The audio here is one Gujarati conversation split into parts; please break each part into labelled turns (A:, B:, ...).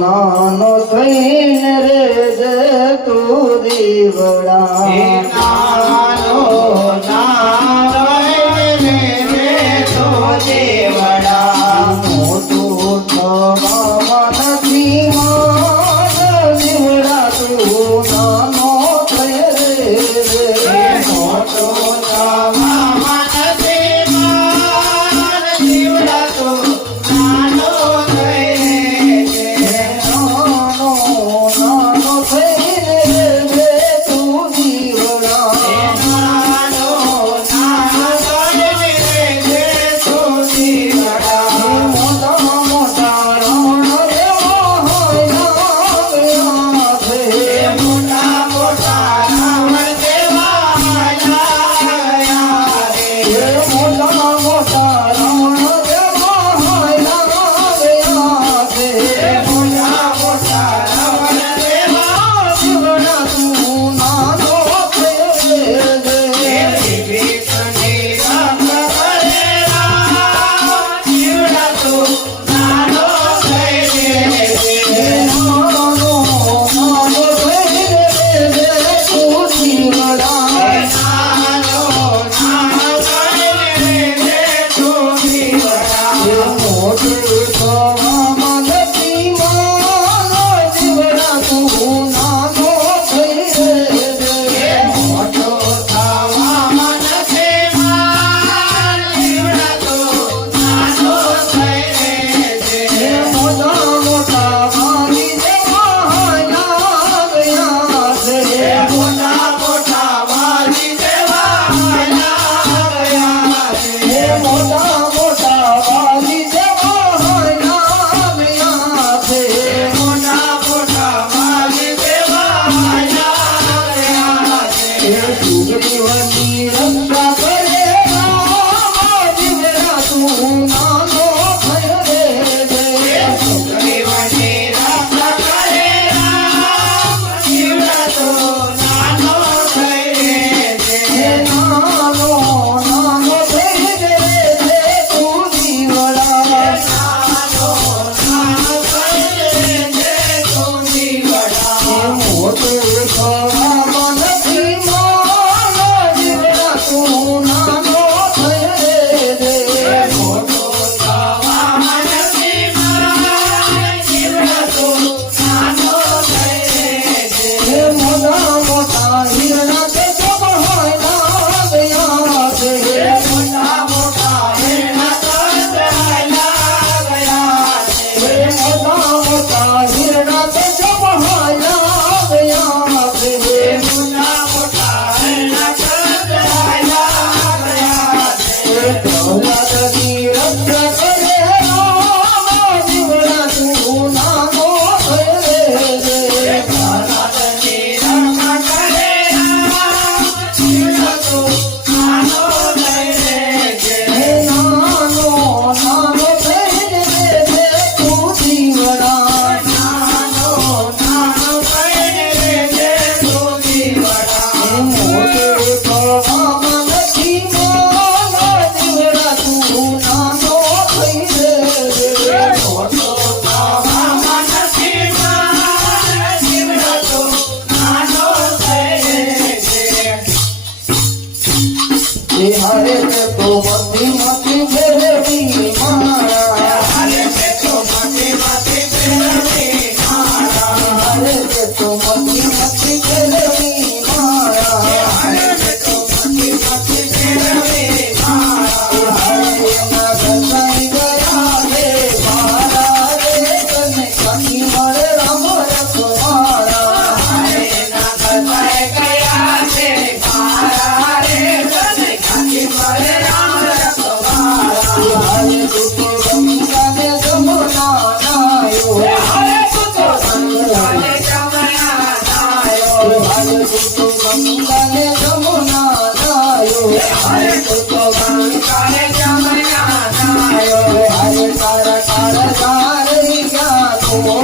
A: નાનો થઈને રે જે તું દીવડા. Bye. Oh,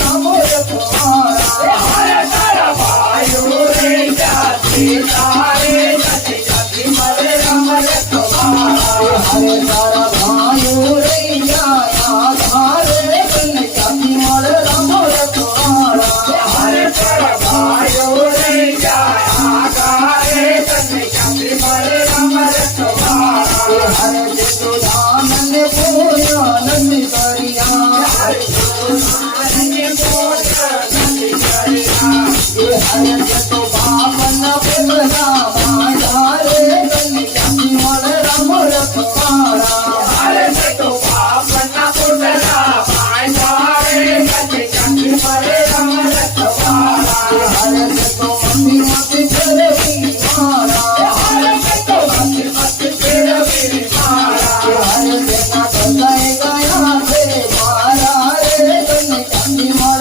B: રામ 等你。